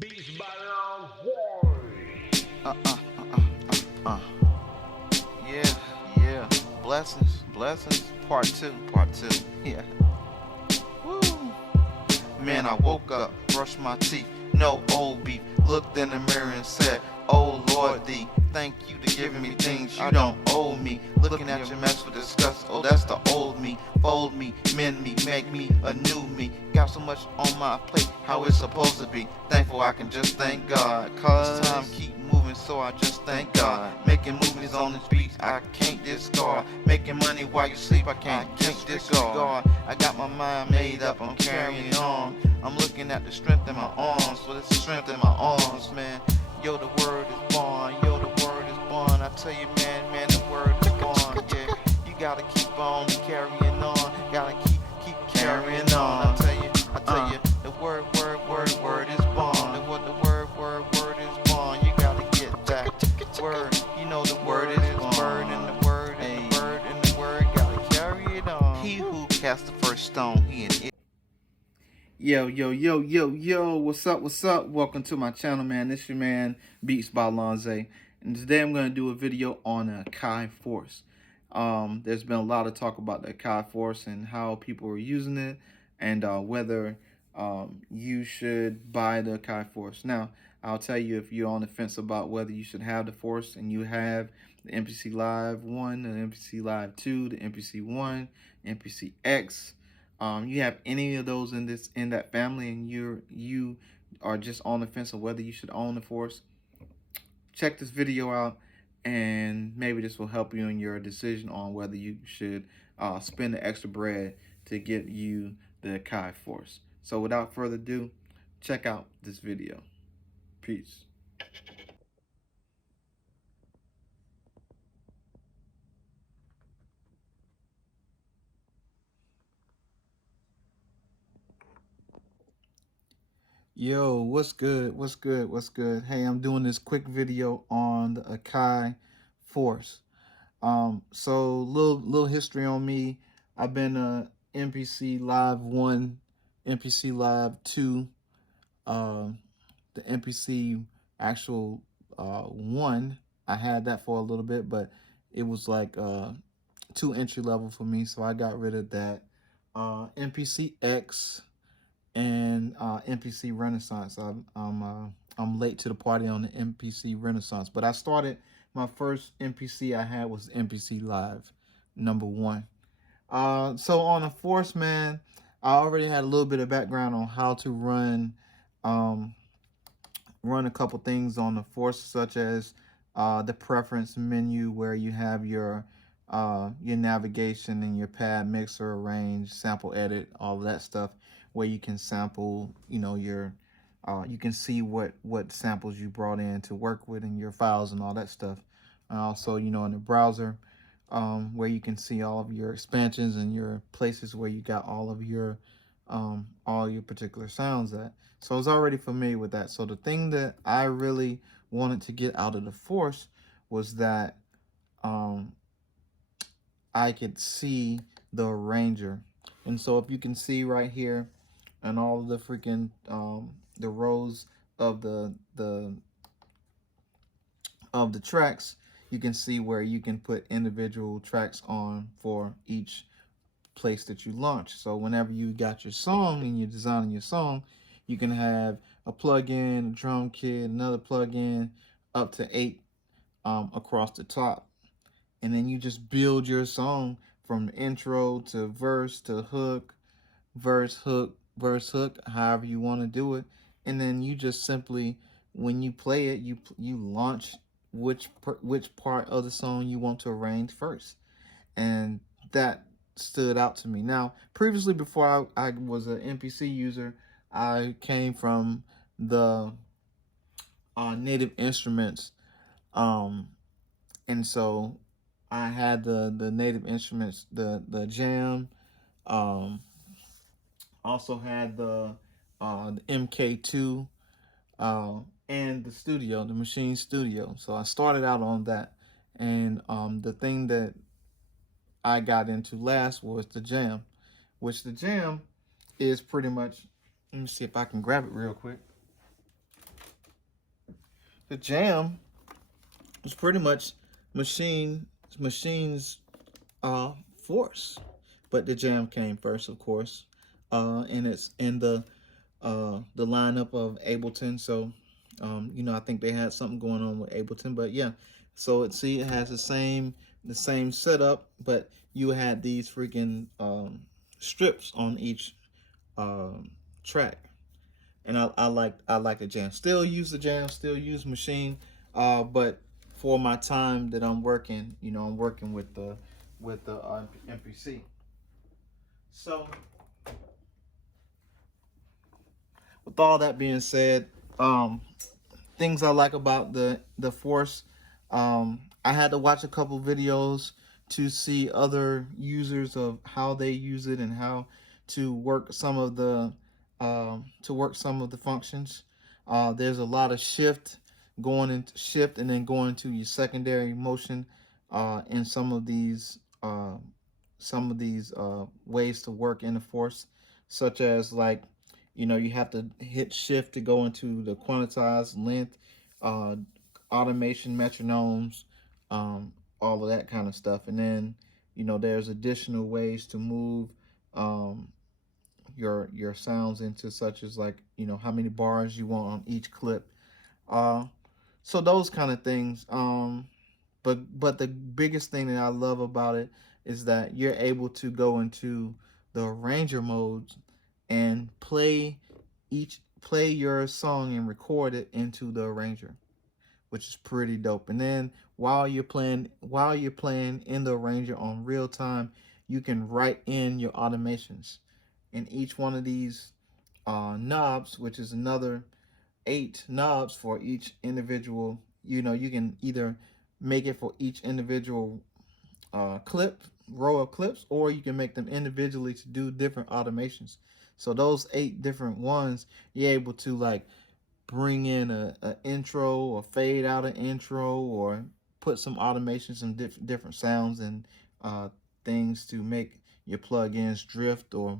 BeatsbyLonza. Uh, uh, uh, uh, uh. Yeah, yeah. Blessings. Part two. Yeah. Woo. Man, I woke up, brushed my teeth, no old beef. Looked in the mirror and said, oh Lord thee, thank you to giving me things you don't owe me. Looking at your mess with disgust, oh that's the old me. Fold me, mend me, make me a new me. Got so much on my plate, how it's supposed to be. Thankful I can just thank God, cause time keep moving, so I just thank God. Making movies on this beat, I can't discard. Making money while you sleep, I can't disregard. I got my mind made up, I'm carrying on. I'm looking at the strength in my arms, but it's the strength in my arms, man. Yo, the word is born, I tell you, man, the word is born, yeah. You gotta keep on carrying on, gotta keep carrying on. I tell you, the word is born. The word is born. You gotta get that word. You know the word is born, and the word and the word gotta carry it on. He who cast the first stone, he and it. Yo, what's up? Welcome to my channel, man. This your man, BeatsbyLonza. And today I'm going to do a video on Akai Force. There's been a lot of talk about the Akai Force and how people are using it, and whether you should buy the Akai Force. Now, I'll tell you, if you're on the fence about whether you should have the Force and you have the MPC Live 1, the MPC Live 2, the MPC 1, MPC X, you have any of those in that family, and you are just on the fence of whether you should own the Force, check this video out, and maybe this will help you in your decision on whether you should spend the extra bread to get you the Akai Force. So without further ado, check out this video. Peace. Yo, what's good? Hey, I'm doing this quick video on the Akai Force. So little history on me. I've been a MPC Live 1, MPC Live 2, the MPC actual 1. I had that for a little bit, but it was like too entry level for me, so I got rid of that. MPC X and MPC Renaissance. I'm late to the party on the MPC Renaissance, but I started, my first MPC I had was MPC Live #1. So on a Force, man, I already had a little bit of background on how to run a couple things on the Force, such as the preference menu, where you have your navigation and your pad mixer, arrange, sample, edit, all of that stuff, where you can sample, your you can see what samples you brought in to work with in your files and all that stuff. And also, in the browser, where you can see all of your expansions and your places where you got all your particular sounds at. So I was already familiar with that. So the thing that I really wanted to get out of the Force was that I could see the arranger. And so if you can see right here, and all of the freaking the rows of the tracks, you can see where you can put individual tracks on for each place that you launch. So whenever you got your song and you're designing your song, you can have a plugin, a drum kit, another plugin, up to 8 across the top. And then you just build your song from intro to verse to hook, verse, hook, verse, hook, however you want to do it. And then you just simply, when you play it, you launch which part of the song you want to arrange first. And that stood out to me. Now, previously, before I was an MPC user, I came from the Native Instruments, and so I had the Native Instruments, the Jam, also had the MK2, and the Studio, the Machine Studio. So I started out on that, and the thing that I got into last was the Jam, which the Jam is pretty much, let me see if I can grab it real quick. the jam is pretty much machines force, but the jam came first, of course, and it's in the lineup of Ableton. So, I think they had something going on with Ableton, but yeah. So it has the same setup, but you had these freaking strips on each track, and I like the jam. Still use the jam, still use machine, but for my time that I'm working, I'm working with the MPC. So with all that being said, things I like about the Force. I had to watch a couple videos to see other users of how they use it and how to work some of the functions. There's a lot of shift and then going to your secondary motion in some of these ways to work in the Force, such as like you have to hit shift to go into the quantized length, uh, automation, metronomes, um, all of that kind of stuff. And then there's additional ways to move um, your sounds into, such as like how many bars you want on each clip. Uh, so those kind of things. But the biggest thing that I love about it is that you're able to go into the arranger modes and play your song and record it into the arranger, which is pretty dope. And then while you're playing in the arranger on real time, you can write in your automations. And each one of these knobs, which is another 8 knobs for each individual, you can either make it for each individual clip row of clips, or you can make them individually to do different automations. So those 8 different ones, you're able to like bring in a intro or fade out an intro, or put some automations and different sounds and things to make your plugins drift, or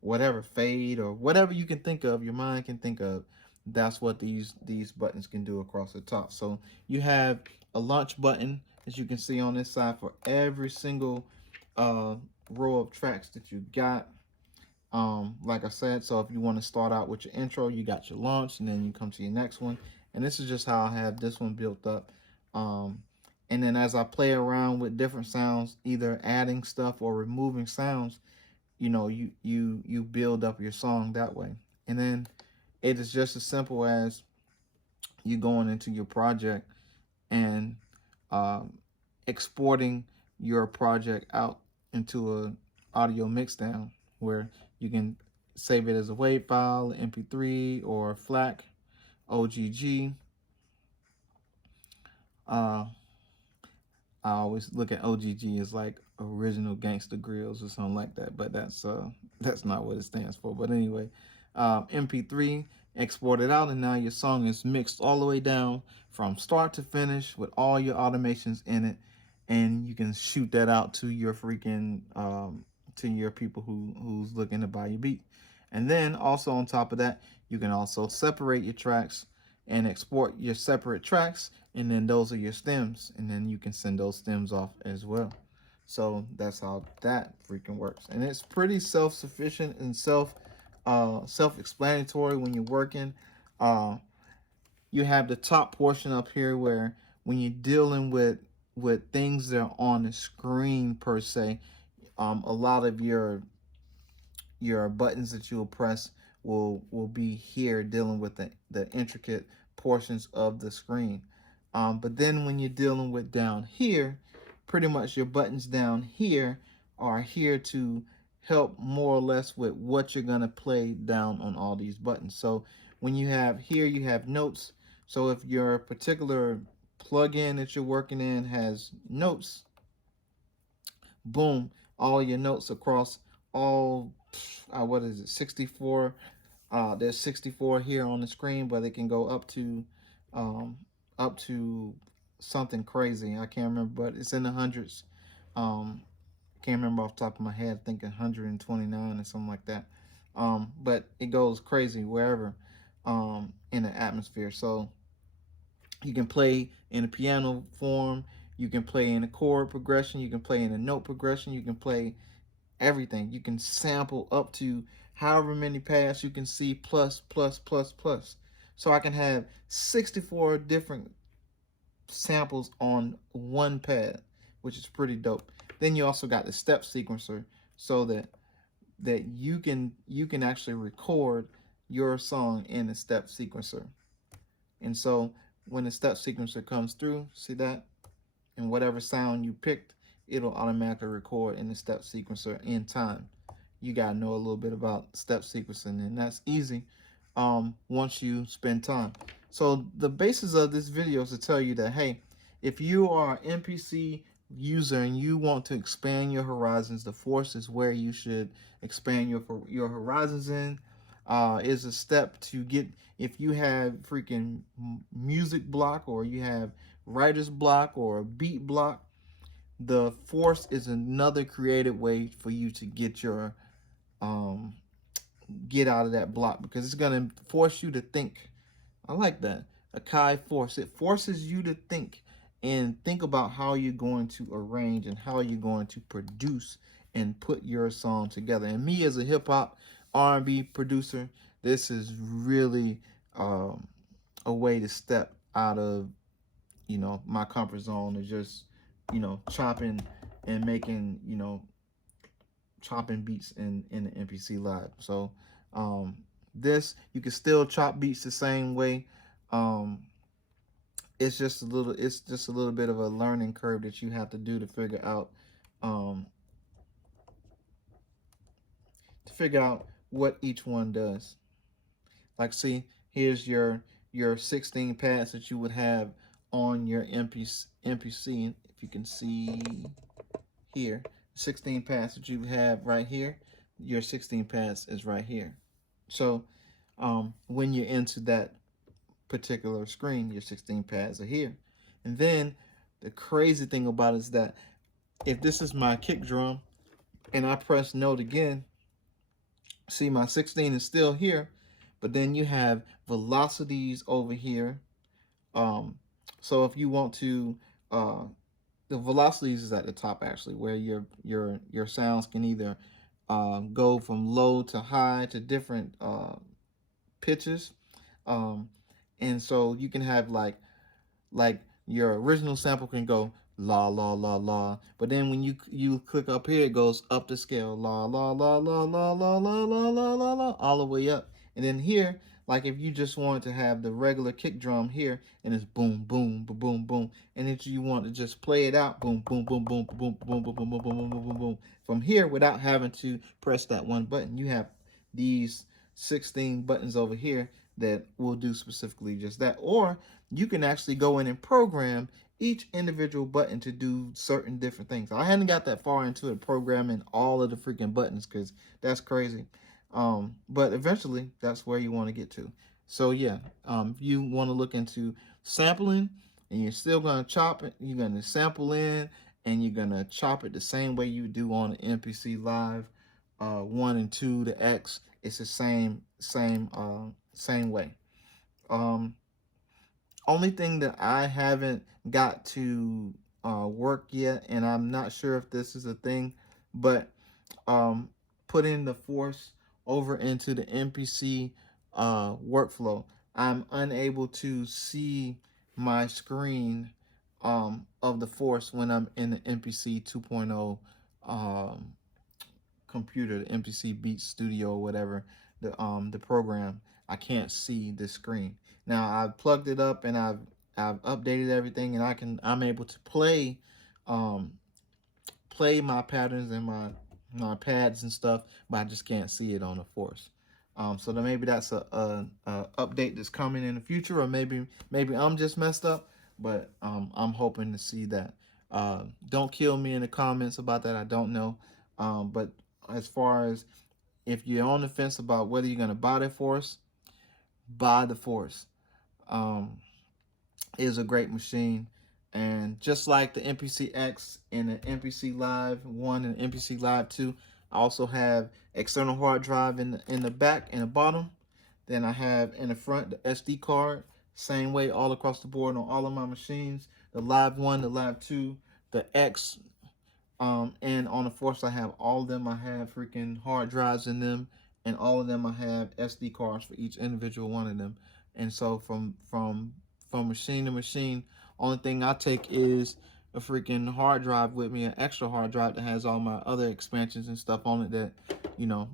whatever, fade, or whatever you can think of, your mind can think of. That's what these buttons can do across the top. So you have a launch button, as you can see on this side, for every single uh, row of tracks that you got. Like I said, so if you want to start out with your intro, you got your launch, and then you come to your next one. And this is just how I have this one built up. And then as I play around with different sounds, either adding stuff or removing sounds, you build up your song that way. And then it is just as simple as you going into your project and um, exporting your project out into a audio mixdown, where you can save it as a WAV file, MP3, or FLAC, OGG. Uh, I always look at OGG as like original gangster grills or something like that, but that's not what it stands for. But anyway, MP3, export it out, and now your song is mixed all the way down from start to finish with all your automations in it, and you can shoot that out to your freaking to your people who's looking to buy your beat. And then also on top of that, you can also separate your tracks and export your separate tracks, and then those are your stems, and then you can send those stems off as well. So that's how that freaking works, and it's pretty self-sufficient and self-explanatory when you're working. uh you have the top portion up here, where when you're dealing with things that are on the screen per se, a lot of your buttons that you'll press will be here, dealing with the intricate portions of the screen. But then when you're dealing with down here, pretty much your buttons down here are here to help more or less with what you're going to play down on all these buttons. So when you have here, you have notes. So if your particular plugin that you're working in has notes, boom, all your notes across all, what is it, 64. There's 64 here on the screen, but it can go um, up to something crazy. I can't remember, but it's in the hundreds. Can't remember off the top of my head. I think 129 or something like that. But it goes crazy wherever in the atmosphere. So You can play in a piano form. You can play in a chord progression. You can play in a note progression. You can play everything. You can sample up to however many pads you can see, plus, plus, plus, plus. So I can have 64 different samples on one pad, which is pretty dope. Then you also got the step sequencer, so that you can actually record your song in a step sequencer. And so when the step sequencer comes through, see that? And whatever sound you picked, it'll automatically record in the step sequencer in time. You gotta know a little bit about step sequencing, and that's easy once you spend time. So the basis of this video is to tell you that, hey, if you are an MPC user and you want to expand your horizons, the Force is where you should expand your horizons in. Is a step to get, if you have freaking music block, or you have writer's block, or a beat block, the Force is another creative way for you to um get out of that block, because it's going to force you to think. I like that. Akai Force. It forces you to think about how you're going to arrange and how you're going to produce and put your song together. And me, as a hip hop R&B producer, this is really a way to step out of my comfort zone, of just chopping and making chopping beats in the MPC Live. So this, you can still chop beats the same way. Um, it's just a little bit of a learning curve that you have to do um, to figure out what each one does. Like, see, here's your 16 pads that you would have on your MPC. If you can see here, 16 pads that you have right here, your 16 pads is right here. So when you're into that particular screen, your 16 pads are here. And then the crazy thing about it is that if this is my kick drum and I press note again, see, my 16 is still here, but then you have velocities over here. Um, so if you want to, uh, the velocities is at the top, actually, where your sounds can either go from low to high to different pitches. Um, and so you can have like your original sample can go la la la la, but then when you click up here, it goes up the scale, la la la la la la la la la la la, all the way up. And then here, like if you just wanted to have the regular kick drum here, and it's boom boom boom boom boom, and if you want to just play it out, boom boom boom boom boom boom boom boom boom boom boom boom boom boom, from here without having to press that one button, you have these 16 buttons over here that will do specifically just that. Or you can actually go in and program each individual button to do certain different things. I hadn't got that far into it, programming all of the freaking buttons, because that's crazy. But eventually, that's where you want to get to. So yeah, if you want to look into sampling, and you're still going to chop it, you're going to sample in, and you're going to chop it the same way you do on the MPC Live 1 and 2 to X. It's the same way. Um, Only thing that I haven't got to work yet, and I'm not sure if this is a thing, but um, putting the Force over into the MPC workflow, I'm unable to see my screen of the Force when I'm in the MPC 2.0 computer, the MPC Beats Studio or whatever, the program. I can't see the screen. Now I've plugged it up and I've updated everything, and I'm able to um play my patterns and my pads and stuff, but I just can't see it on the Force. So then maybe that's a update that's coming in the future, or maybe I'm just messed up, but I'm hoping to see that. Don't kill me in the comments about that. I don't know, but as far as if you're on the fence about whether you're gonna buy the Force, buy the Force. Um, is a great machine. And just like the MPC X and the MPC Live 1 and MPC Live 2, I also have external hard drive in the back and the bottom. Then I have in the front the SD card. Same way all across the board on all of my machines. The Live 1, the Live 2, the X, and on the Force I have all of them. I have freaking hard drives in them, and all of them I have SD cards for each individual one of them. And so from machine to machine, only thing I take is a freaking hard drive with me, an extra hard drive that has all my other expansions and stuff on it that, you know,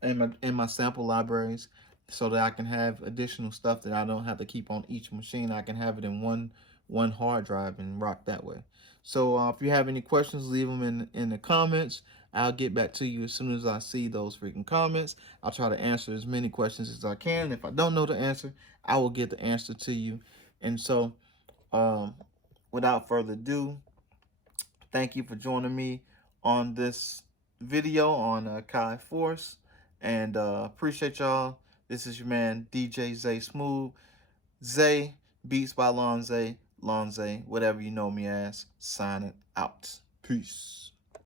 in my sample libraries, so that I can have additional stuff that I don't have to keep on each machine. I can have it in one hard drive and rock that way. So if you have any questions, leave them in the comments. I'll get back to you as soon as I see those freaking comments. I'll try to answer as many questions as I can. If I don't know the answer, I will get the answer to you. And so, um, without further ado, thank you for joining me on this video on Akai Force, and appreciate y'all. This is your man DJ Zay Smooth, Zay Beats by Lonza, Lonza, whatever you know me as. Signing out. Peace.